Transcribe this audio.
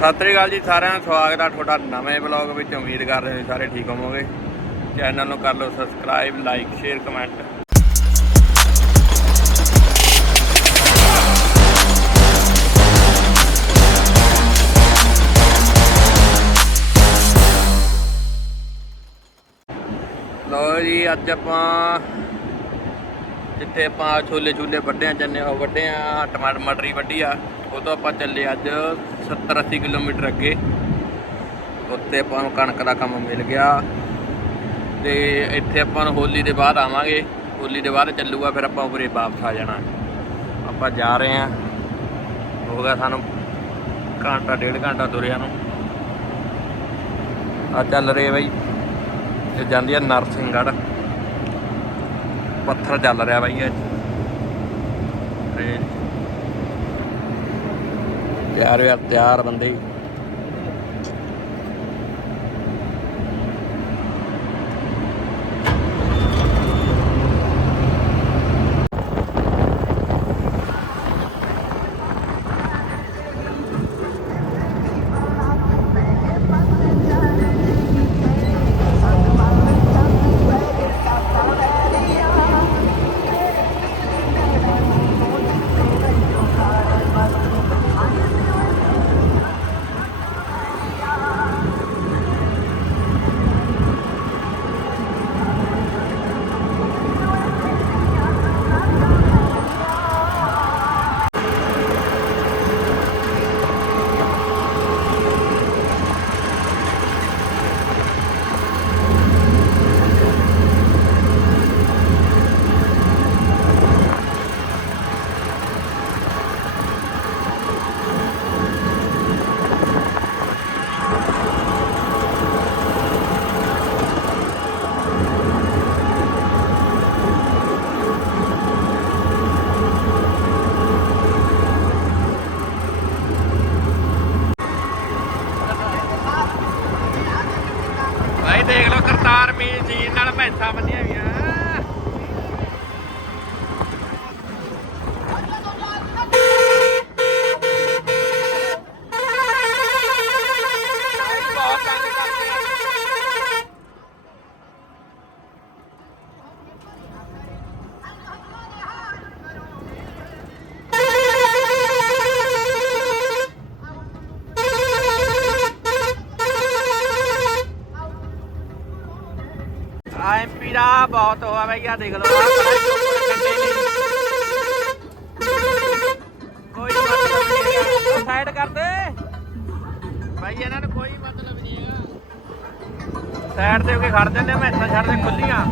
ਸਤਿ ਸ੍ਰੀ ਅਕਾਲ ਜੀ ਸਾਰਿਆਂ ਨੂੰ ਸਵਾਗਤ ਆ ਤੁਹਾਡਾ ਨਵੇਂ ਬਲੌਗ ਵਿੱਚ। ਉਮੀਦ ਕਰ ਰਹੇ ਹਾਂ ਸਾਰੇ ਠੀਕ ਹੋਵੋਗੇ। ਚੈਨਲ ਨੂੰ ਕਰ ਲਓ ਸਬਸਕ੍ਰਾਈਬ ਲਾਈਕ ਸ਼ੇਅਰ ਕਮੈਂਟ ਲੋ ਜੀ, ਅੱਜ ਆਪਾਂ ਜਿੱਥੇ ਆਪਾਂ ਛੋਲੇ ਛੂਲੇ ਵੱਢਿਆ ਚੰਨੇ ਉਹ ਵੱਢੇ ਆ ਟਮਾਟਰ ਮਟਰੀ ਵੱਢੀ ਆ। ਉਹ ਤੋਂ ਆਪਾਂ ਚੱਲੇ ਅੱਜ 70 80 ਕਿਲੋਮੀਟਰ ਅੱਗੇ। ਉੱਤੇ ਆਪਾਂ ਨੂੰ ਕਣਕ ਦਾ ਕੰਮ ਮਿਲ ਗਿਆ। ਤੇ ਇੱਥੇ ਆਪਾਂ ਨੂੰ ਹੋਲੀ ਦੇ ਬਾਅਦ ਆਵਾਂਗੇ। ਹੋਲੀ ਦੇ ਬਾਅਦ ਚੱਲੂਗਾ, ਫਿਰ ਆਪਾਂ ਉਪਰੇ ਵਾਪਸ ਆ ਜਾਣਾ। ਆਪਾਂ ਜਾ ਰਹੇ ਆ ਹੋ ਗਿਆ ਸਾਨੂੰ ਘੰਟਾ, ਡੇਢ ਘੰਟਾ ਤੁਰਿਆ ਨੂੰ। ਆ ਚੱਲ ਰਹੇ ਬਾਈ। ਇਹ ਜਾਂਦੀ ਆ ਨਰਸਿੰਘਗੜ੍ਹ ਪੱਥਰ ਚੱਲ ਰਿਹਾ ਬਾਈ ਅੱਜ। ਟ੍ਰੇਨ ਤਿਆਰ ਹੋਇਆ ਤਿਆਰ ਬੰਦੇ। 4 ਮੀਲ ਜੀਨ ਨਾਲ ਭੈਂਸਾ ਬੰਨੀਆਂ ਹੋਈਆਂ। ਐਮਪੀ ਦਾ ਬਹੁਤ ਹੋਆ ਬਈ ਆ ਦੇਖ ਲਓ ਕੋਈ ਮਤਲਬ ਸਾਈਡ ਕਰ ਦੇ ਭਾਈ ਇਹਨਾਂ ਨੂੰ ਕੋਈ ਮਤਲਬ ਨਹੀਂ ਹੈਗਾ। ਸਾਈਡ ਤੇ ਹੋ ਕੇ ਖੜ ਜਾਂਦੇ ਮੈਸਾਂ ਛੱਡ ਦੇ ਖੁੱਲੀਆਂ